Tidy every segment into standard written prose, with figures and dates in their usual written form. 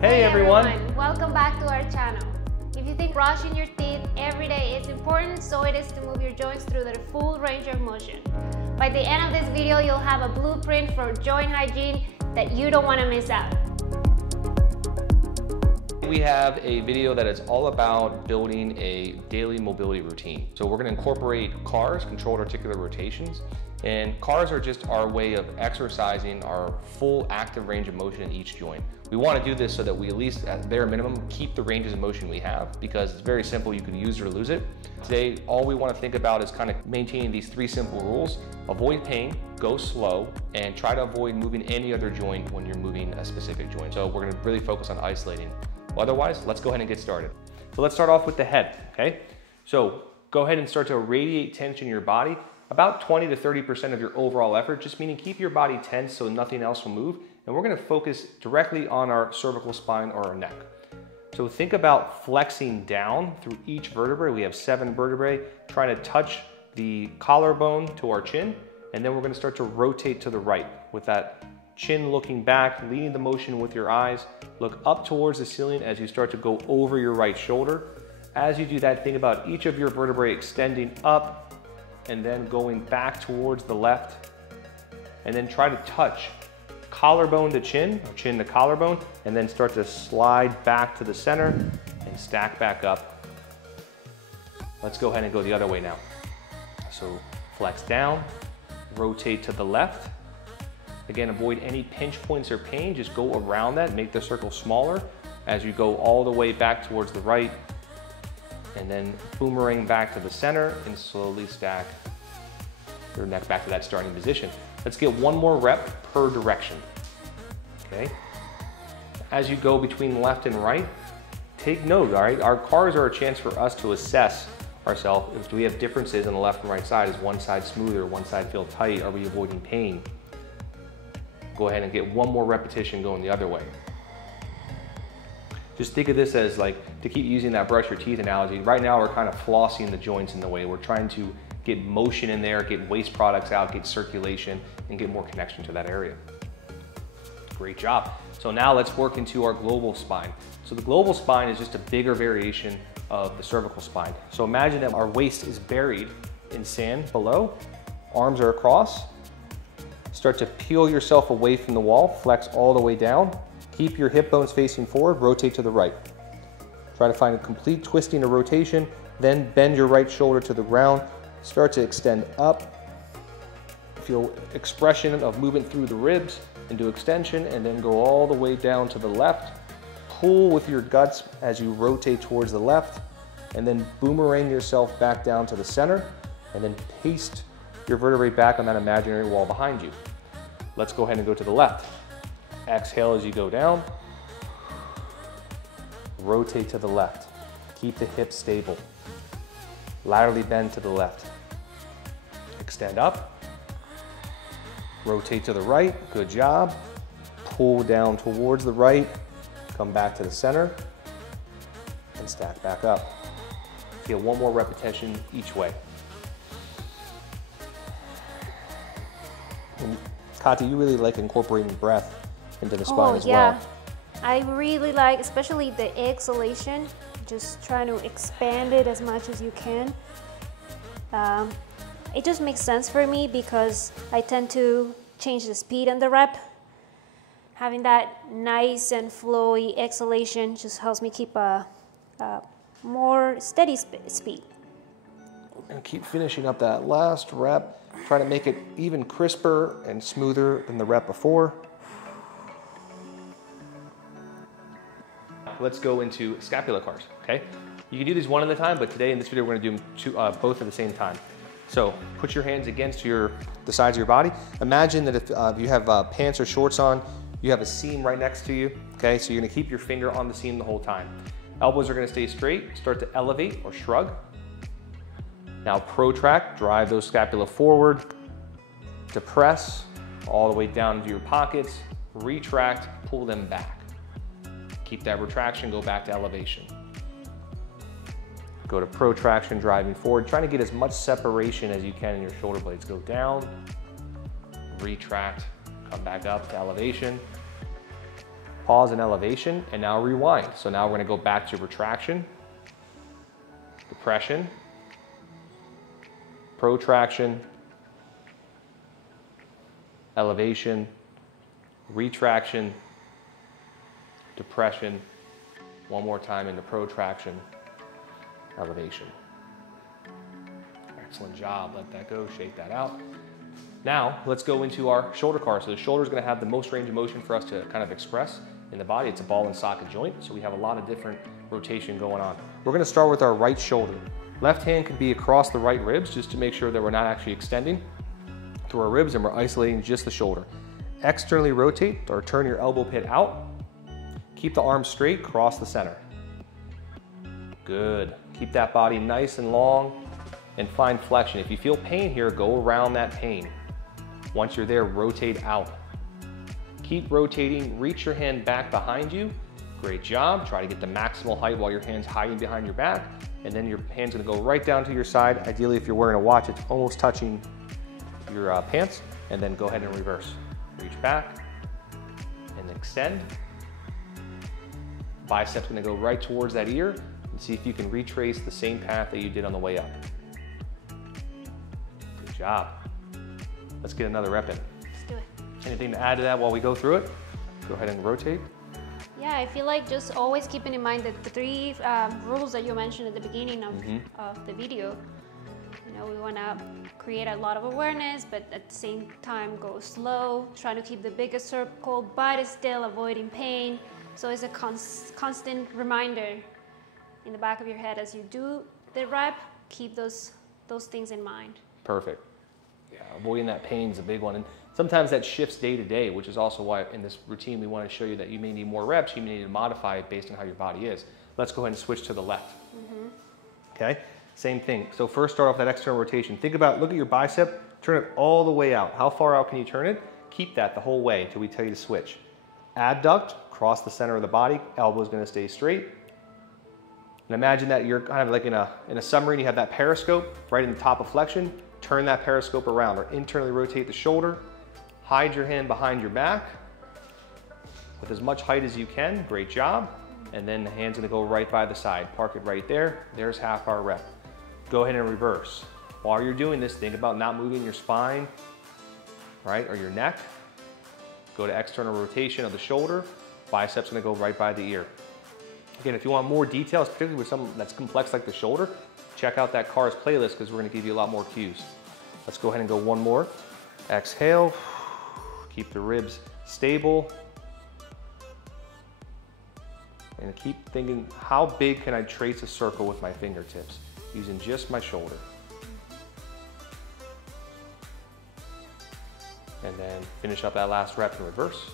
Hey everyone! Welcome back to our channel. If you think brushing your teeth every day is important, so it is to move your joints through their full range of motion. By the end of this video, you'll have a blueprint for joint hygiene that you don't want to miss out. We have a video that is all about building a daily mobility routine. So we're going to incorporate CARs, controlled articular rotations, and CARs are just our way of exercising our full active range of motion in each joint. We want to do this so that we at least at bare minimum keep the ranges of motion we have, because it's very simple, you can use it or lose it. Today, all we want to think about is kind of maintaining these three simple rules. Avoid pain, go slow, and try to avoid moving any other joint when you're moving a specific joint. So we're going to really focus on isolating. Well, otherwise, let's go ahead and get started. So let's start off with the head, okay? So go ahead and start to radiate tension in your body, about 20 to 30% of your overall effort, just meaning keep your body tense so nothing else will move. And we're gonna focus directly on our cervical spine or our neck. So think about flexing down through each vertebrae. We have 7 vertebrae, trying to touch the collarbone to our chin, and then we're gonna start to rotate to the right with that chin looking back, leading the motion with your eyes. Look up towards the ceiling as you start to go over your right shoulder. As you do that, think about each of your vertebrae extending up and then going back towards the left, and then try to touch collarbone to chin, or chin to collarbone, and then start to slide back to the center and stack back up. Let's go ahead and go the other way now. So flex down, rotate to the left. Again, avoid any pinch points or pain, just go around that, make the circle smaller as you go all the way back towards the right, and then boomerang back to the center and slowly stack your neck back to that starting position. Let's get one more rep per direction, okay? As you go between left and right, take note, all right? Our CARs are a chance for us to assess ourselves. If we have differences on the left and right side, is one side smoother, one side feel tight, are we avoiding pain? Go ahead and get one more repetition going the other way. Just think of this as like, to keep using that brush your teeth analogy, right now we're kind of flossing the joints in the way. We're trying to get motion in there, get waste products out, get circulation, and get more connection to that area. Great job. So now let's work into our global spine. So the global spine is just a bigger variation of the cervical spine. So imagine that our waist is buried in sand below, arms are across. Start to peel yourself away from the wall, flex all the way down. Keep your hip bones facing forward, rotate to the right. Try to find a complete twisting or rotation, then bend your right shoulder to the ground. Start to extend up. Feel expression of movement through the ribs into extension, and then go all the way down to the left. Pull with your guts as you rotate towards the left, and then boomerang yourself back down to the center, and then paste your vertebrae back on that imaginary wall behind you. Let's go ahead and go to the left. Exhale as you go down. Rotate to the left. Keep the hips stable. Laterally bend to the left. Extend up. Rotate to the right. Good job. Pull down towards the right. Come back to the center and stack back up. Get one more repetition each way. And Kati, you really like incorporating breath into the spine as well. I really like, especially the exhalation, just trying to expand it as much as you can. It just makes sense for me because I tend to change the speed on the rep. Having that nice and flowy exhalation just helps me keep a more steady speed. And keep finishing up that last rep. Try to make it even crisper and smoother than the rep before. Let's go into scapula CARs, okay? You can do these one at a time, but today in this video we're gonna do them both at the same time. So put your hands against the sides of your body. Imagine that if you have pants or shorts on, you have a seam right next to you, okay? So you're gonna keep your finger on the seam the whole time. Elbows are gonna stay straight, start to elevate or shrug. Now protract, drive those scapula forward, depress all the way down into your pockets, retract, pull them back. Keep that retraction, go back to elevation. Go to protraction, driving forward, trying to get as much separation as you can in your shoulder blades. Go down, retract, come back up to elevation, pause and elevation, and now rewind. So now we're gonna go back to retraction, depression, protraction, elevation, retraction, depression, one more time into protraction, elevation. Excellent job, let that go, shake that out. Now, let's go into our shoulder CAR. So the shoulder is gonna have the most range of motion for us to kind of express in the body. It's a ball and socket joint, so we have a lot of different rotation going on. We're gonna start with our right shoulder. Left hand can be across the right ribs just to make sure that we're not actually extending through our ribs and we're isolating just the shoulder. Externally rotate or turn your elbow pit out. Keep the arms straight, cross the center. Good. Keep that body nice and long and find flexion. If you feel pain here, go around that pain. Once you're there, rotate out. Keep rotating, reach your hand back behind you. Great job. Try to get the maximal height while your hand's hiding behind your back. And then your hand's gonna go right down to your side. Ideally, if you're wearing a watch, it's almost touching your pants. And then go ahead and reverse. Reach back and extend. Biceps gonna go right towards that ear and see if you can retrace the same path that you did on the way up. Good job. Let's get another rep in. Let's do it. Anything to add to that while we go through it? Go ahead and rotate. Yeah, I feel like just always keeping in mind the three rules that you mentioned at the beginning of the video. You know, we want to create a lot of awareness, but at the same time go slow, trying to keep the biggest circle, but still avoiding pain. So it's a constant reminder in the back of your head as you do the rep, keep those things in mind. Perfect. Yeah, avoiding that pain is a big one. And sometimes that shifts day to day, which is also why in this routine we want to show you that you may need more reps, you may need to modify it based on how your body is. Let's go ahead and switch to the left. Okay, same thing. So first start off that external rotation. Think about, look at your bicep, turn it all the way out. How far out can you turn it? Keep that the whole way until we tell you to switch. Adduct, cross the center of the body, elbow is going to stay straight. And imagine that you're kind of like in a submarine, you have that periscope right in the top of flexion. Turn that periscope around or internally rotate the shoulder. Hide your hand behind your back with as much height as you can. Great job. And then the hand's gonna go right by the side. Park it right there. There's half our rep. Go ahead and reverse. While you're doing this, think about not moving your spine, right, or your neck. Go to external rotation of the shoulder. Biceps gonna go right by the ear. Again, if you want more details, particularly with something that's complex like the shoulder, check out that CARs playlist because we're gonna give you a lot more cues. Let's go ahead and go one more. Exhale, keep the ribs stable. And keep thinking, how big can I trace a circle with my fingertips? Using just my shoulder. And then finish up that last rep in reverse.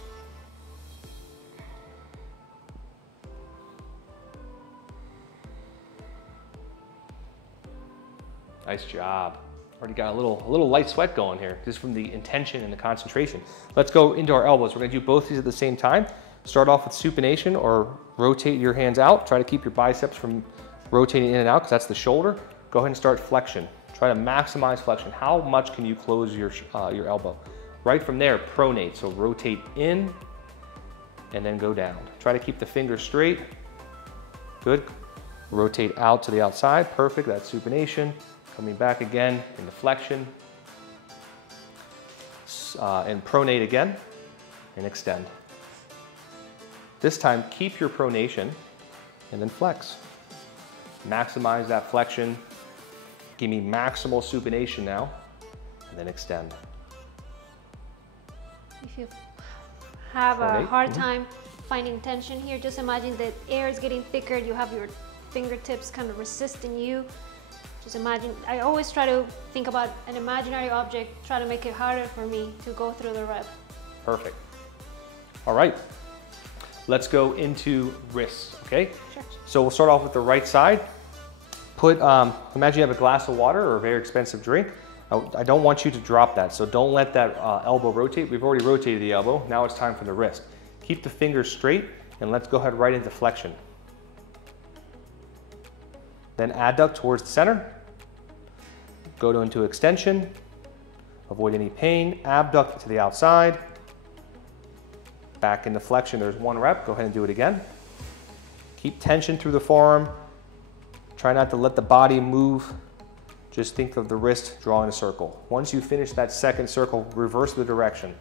Nice job. Already got a little light sweat going here, just from the intention and the concentration. Let's go into our elbows. We're gonna do both these at the same time. Start off with supination or rotate your hands out. Try to keep your biceps from rotating in and out because that's the shoulder. Go ahead and start flexion. Try to maximize flexion. How much can you close your elbow? Right from there, pronate. So rotate in and then go down. Try to keep the fingers straight. Good. Rotate out to the outside. Perfect. That's supination. Coming back again into flexion. And pronate again and extend. This time, keep your pronation and then flex. Maximize that flexion. Give me maximal supination now, and then extend. If you have a hard time finding tension here, just imagine that air is getting thicker. You have your fingertips kind of resisting you. Just imagine, I always try to think about an imaginary object, try to make it harder for me to go through the rep. Perfect. All right. Let's go into wrists, okay? Sure. So we'll start off with the right side. Imagine you have a glass of water or a very expensive drink. I don't want you to drop that, so don't let that elbow rotate. We've already rotated the elbow. Now it's time for the wrist. Keep the fingers straight and let's go ahead right into flexion. Then adduct towards the center. Go into extension. Avoid any pain. Abduct to the outside. back into flexion. There's one rep. Go ahead and do it again. Keep tension through the forearm. Try not to let the body move. Just think of the wrist drawing a circle. Once you finish that second circle, reverse the direction.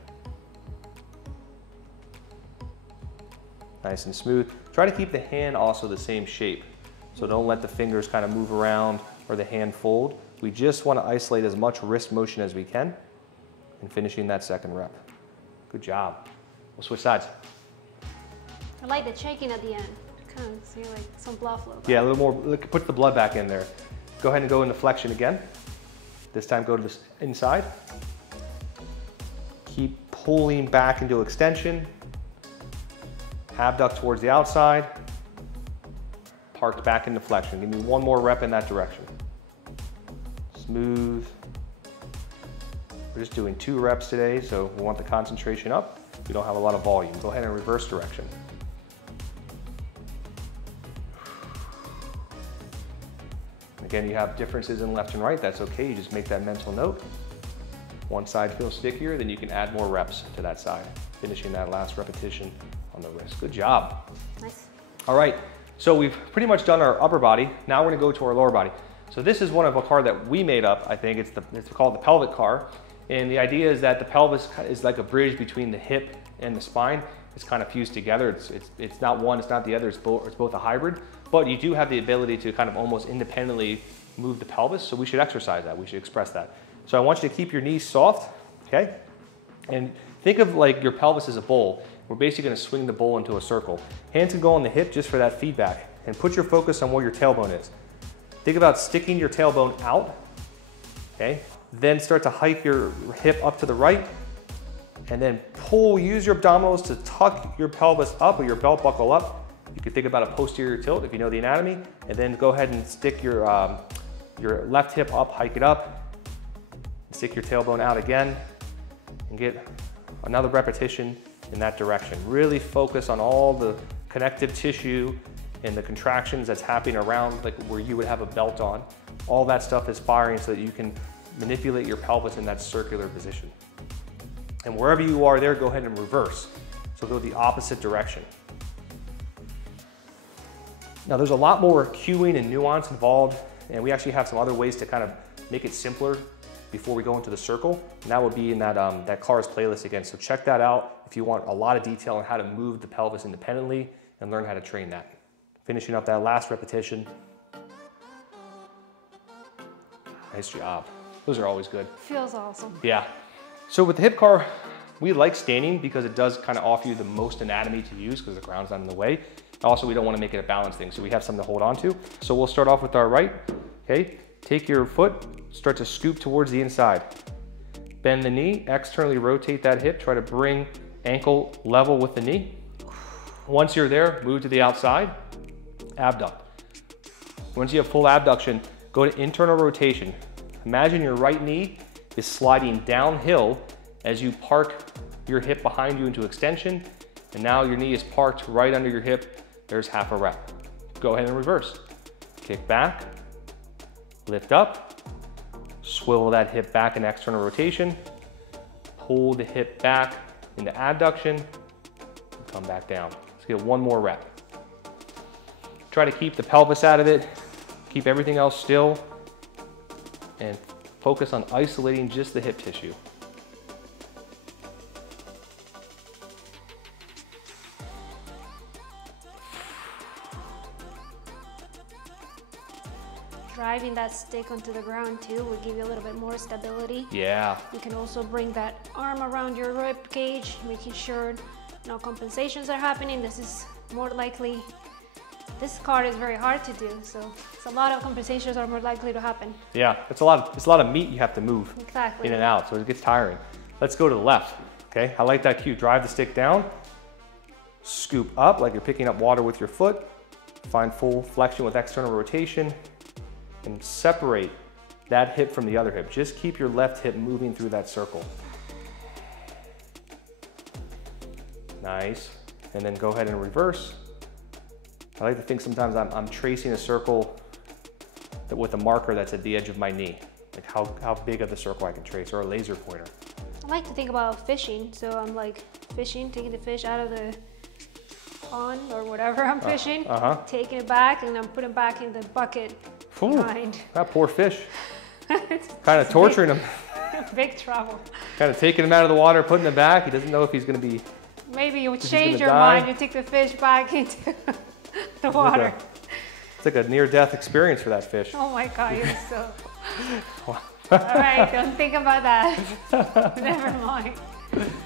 Nice and smooth. Try to keep the hand also the same shape. So don't let the fingers kind of move around or the hand fold. We just want to isolate as much wrist motion as we can in finishing that second rep. Good job. We'll switch sides. I like the shaking at the end. Kind of see like some blood flow. Yeah, a little more, put the blood back in there. Go ahead and go into flexion again. This time go to the inside. Keep pulling back into extension. Abduct towards the outside. Parked back into flexion. Give me one more rep in that direction. Smooth. We're just doing 2 reps today, so we want the concentration up. We don't have a lot of volume. Go ahead and reverse direction. Again, you have differences in left and right. That's okay. You just make that mental note. One side feels stickier, then you can add more reps to that side, finishing that last repetition on the wrist. Good job. Nice. All right, so we've pretty much done our upper body. Now we're gonna go to our lower body. So this is one of a CAR that we made up, I think. It's called the Pelvic CAR. And the idea is that the pelvis is like a bridge between the hip and the spine. It's kind of fused together. It's not one, it's not the other, it's both a hybrid. But you do have the ability to kind of almost independently move the pelvis, so we should exercise that, we should express that. So I want you to keep your knees soft, okay? And think of like your pelvis as a bowl. We're basically gonna swing the bowl into a circle. Hands can go on the hip just for that feedback. And put your focus on where your tailbone is. Think about sticking your tailbone out, okay? Then start to hike your hip up to the right, and then pull, use your abdominals to tuck your pelvis up or your belt buckle up. You can think about a posterior tilt if you know the anatomy, and then go ahead and stick your left hip up, hike it up, stick your tailbone out again, and get another repetition in that direction. Really focus on all the connective tissue and the contractions that's happening around, like where you would have a belt on. All that stuff is firing so that you can manipulate your pelvis in that circular position. And wherever you are there, go ahead and reverse. So go the opposite direction. Now there's a lot more cueing and nuance involved, and we actually have some other ways to kind of make it simpler before we go into the circle. And that would be in that CARs playlist again. So check that out if you want a lot of detail on how to move the pelvis independently and learn how to train that. Finishing up that last repetition. Nice job. Those are always good. Feels awesome. Yeah. So with the hip CAR, we like standing because it does kind of offer you the most anatomy to use because the ground's not in the way. Also, we don't want to make it a balance thing, so we have something to hold on to. So we'll start off with our right, okay? Take your foot, start to scoop towards the inside. Bend the knee, externally rotate that hip, try to bring ankle level with the knee. Once you're there, move to the outside, abduct. Once you have full abduction, go to internal rotation. Imagine your right knee is sliding downhill as you park your hip behind you into extension, and now your knee is parked right under your hip. There's half a rep. Go ahead and reverse. Kick back, lift up, swivel that hip back in external rotation, pull the hip back into abduction, and come back down. Let's get one more rep. Try to keep the pelvis out of it, keep everything else still, and focus on isolating just the hip tissue. Driving that stick onto the ground too will give you a little bit more stability. Yeah. You can also bring that arm around your rib cage, making sure no compensations are happening. This is more likely, this CAR is very hard to do, so it's a lot of compensations are more likely to happen. Yeah, it's a lot of meat you have to move Exactly. in and out, so it gets tiring. Let's go to the left, okay? I like that cue. Drive the stick down, scoop up like you're picking up water with your foot, find full flexion with external rotation, and separate that hip from the other hip. Just keep your left hip moving through that circle. Nice. And then go ahead and reverse. I like to think sometimes I'm tracing a circle with a marker that's at the edge of my knee, like how big of the circle I can trace, or a laser pointer. I like to think about fishing, so I'm like fishing, taking the fish out of the pond or whatever I'm fishing, taking it back, and I'm putting it back in the bucket behind. That poor fish. Kind of torturing him. Big trouble. Kind of taking him out of the water, putting him back. He doesn't know if he's going to be... Maybe you change your mind, you take the fish back into the water. It's like a near-death experience for that fish. Oh my God, you're so... All right, don't think about that. Never mind.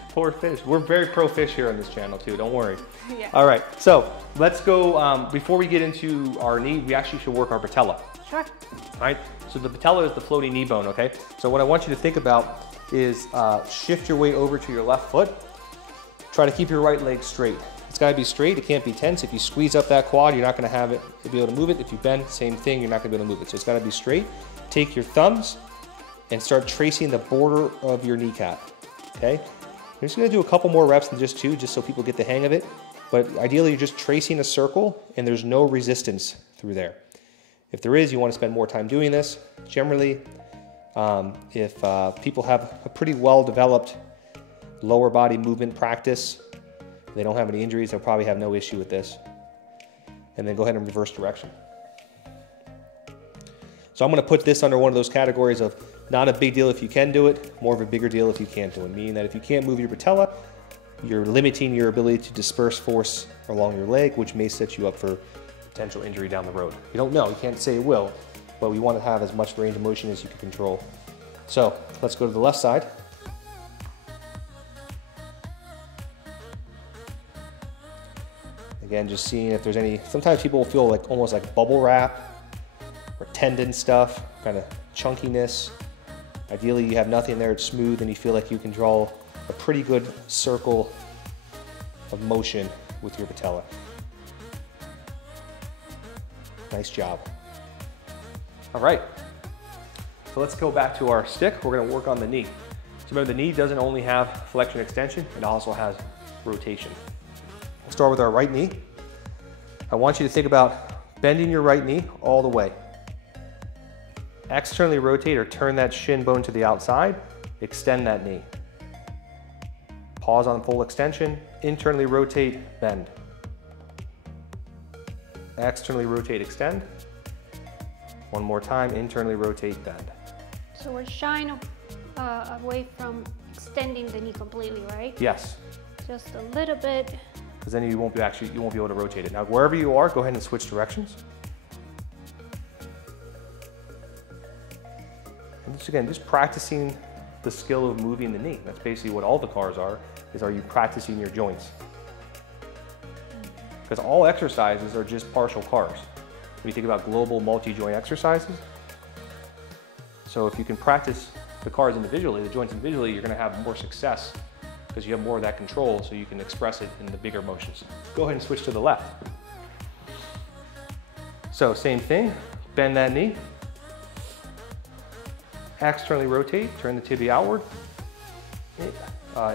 Poor fish. We're very pro fish here on this channel too, don't worry. Yeah. All right, so let's go, before we get into our knee, we actually should work our patella. Sure. All right, so the patella is the floating knee bone, okay? So what I want you to think about is shift your weight over to your left foot. Try to keep your right leg straight. It's gotta be straight, it can't be tense. If you squeeze up that quad, you're not gonna have it, you'll be able to move it. If you bend, same thing, you're not gonna be able to move it. So it's gotta be straight. Take your thumbs and start tracing the border of your kneecap, okay? I'm just gonna do a couple more reps than just 2, just so people get the hang of it. But ideally, you're just tracing a circle and there's no resistance through there. If there is, you wanna spend more time doing this. Generally, if people have a pretty well-developed lower body movement practice, they don't have any injuries, they'll probably have no issue with this. And then go ahead and reverse direction. So I'm gonna put this under one of those categories of not a big deal if you can do it, more of a bigger deal if you can't do it. Meaning that if you can't move your patella, you're limiting your ability to disperse force along your leg, which may set you up for potential injury down the road. You don't know, you can't say it will, but we want to have as much range of motion as you can control. So let's go to the left side. Again, just seeing if there's any, sometimes people will feel like almost like bubble wrap or tendon stuff, kind of chunkiness. Ideally, you have nothing there, it's smooth, and you feel like you can draw a pretty good circle of motion with your patella. Nice job. All right, so let's go back to our stick. We're gonna work on the knee. So remember, the knee doesn't only have flexion extension, it also has rotation. We'll start with our right knee. I want you to think about bending your right knee all the way. Externally rotate or turn that shin bone to the outside, extend that knee. Pause on full extension, internally rotate, bend. Externally rotate, extend. One more time, internally rotate, bend. So we're shying away from extending the knee completely, right? Yes. Just a little bit. Because then you won't be able to rotate it. Now, wherever you are, go ahead and switch directions. And just practicing the skill of moving the knee. That's basically what all the CARs are you practicing your joints? Because all exercises are just partial CARs. When you think about global multi-joint exercises. So if you can practice the CARs individually, the joints individually, you're gonna have more success because you have more of that control, so you can express it in the bigger motions. Go ahead and switch to the left. So same thing, bend that knee. Externally rotate, turn the tibia outward.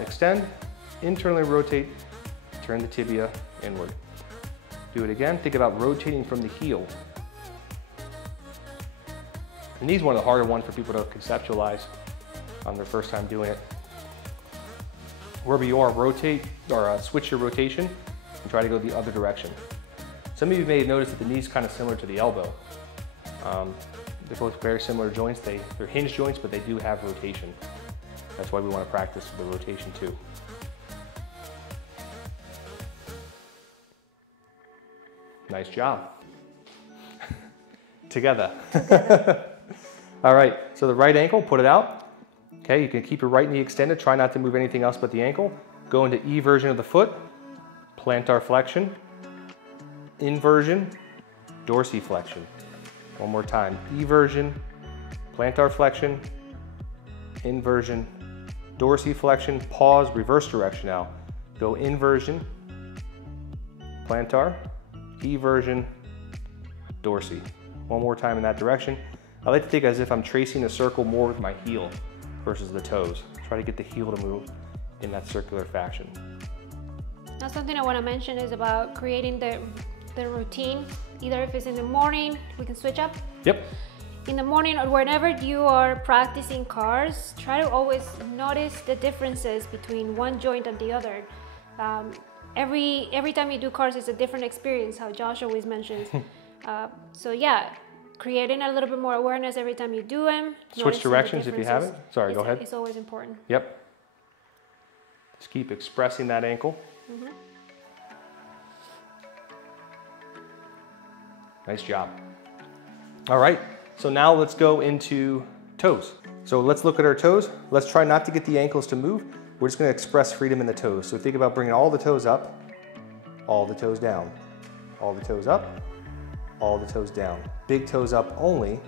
Extend, internally rotate, turn the tibia inward. Do it again, think about rotating from the heel. The knee's one of the harder ones for people to conceptualize on their first time doing it. Wherever you are, rotate or switch your rotation and try to go the other direction. Some of you may have noticed that the knee's kind of similar to the elbow. They're both very similar joints. They're hinge joints, but they do have rotation. That's why we want to practice the rotation too. Nice job. Together. All right, so the right ankle, put it out. Okay, you can keep your right knee extended. Try not to move anything else but the ankle. Go into eversion of the foot, plantar flexion, inversion, dorsiflexion. One more time, eversion, plantar flexion, inversion, dorsiflexion, pause, reverse direction now. Go inversion, plantar, eversion, dorsi. One more time in that direction. I like to think as if I'm tracing a circle more with my heel versus the toes. Try to get the heel to move in that circular fashion. Now something I want to mention is about creating the routine. Either if it's in the morning, we can switch up. Yep. In the morning or whenever you are practicing CARs, try to always notice the differences between one joint and the other. Every time you do CARs, it's a different experience, how Josh always mentions. So yeah, creating a little bit more awareness every time you do them. Switch directions if you haven't. Sorry, go ahead. It's always important. Yep. Just keep expressing that ankle. Nice job. All right, so now let's go into toes. So let's look at our toes. Let's try not to get the ankles to move. We're just gonna express freedom in the toes. So think about bringing all the toes up, all the toes down, all the toes up, all the toes down. Big toes up only,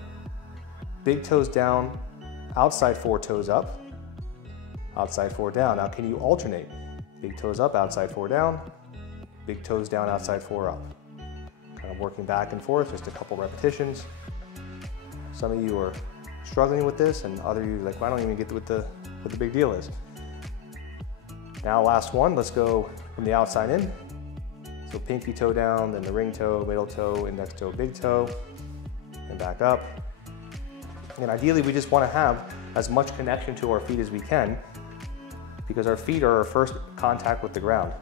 big toes down, outside 4 toes up, outside 4 down. Now can you alternate? Big toes up, outside 4 down, big toes down, outside 4 up. Kind of working back and forth, just a couple repetitions. Some of you are struggling with this, and other of you are like, well, I don't even get what the big deal is. Now last one, let's go from the outside in. So pinky toe down, then the ring toe, middle toe, index toe, big toe, and back up. And ideally we just want to have as much connection to our feet as we can, because our feet are our first contact with the ground.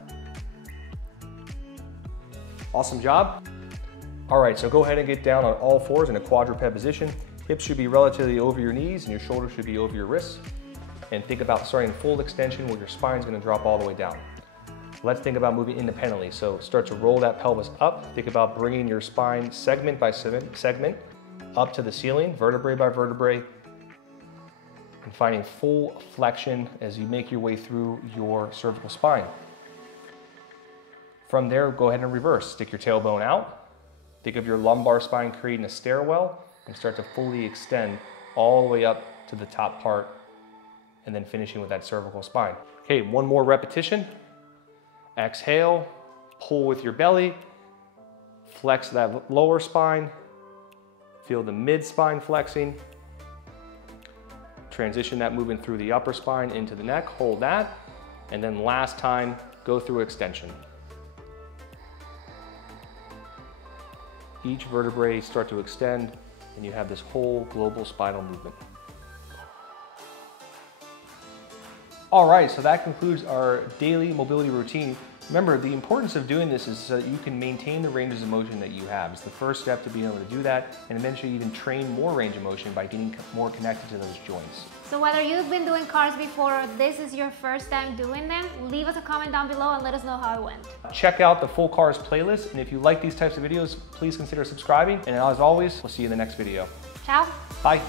Awesome job. All right, so go ahead and get down on all fours in a quadruped position. Hips should be relatively over your knees and your shoulders should be over your wrists. And think about starting full extension where your spine is going to drop all the way down. Let's think about moving independently. So start to roll that pelvis up. Think about bringing your spine segment by segment up to the ceiling, vertebrae by vertebrae, and finding full flexion as you make your way through your cervical spine. From there, go ahead and reverse. Stick your tailbone out. Think of your lumbar spine creating a stairwell and start to fully extend all the way up to the top part, and then finishing with that cervical spine. Okay, one more repetition. Exhale, pull with your belly, flex that lower spine, feel the mid spine flexing, transition that movement through the upper spine into the neck, hold that, and then last time, go through extension. Each vertebrae start to extend, and you have this whole global spinal movement. All right, so that concludes our daily mobility routine. Remember, the importance of doing this is so that you can maintain the ranges of motion that you have. It's the first step to being able to do that, and eventually even train more range of motion by getting more connected to those joints. So whether you've been doing CARs before or this is your first time doing them, leave us a comment down below and let us know how it went. Check out the full CARs playlist, and if you like these types of videos, please consider subscribing. And as always, we'll see you in the next video. Ciao. Bye.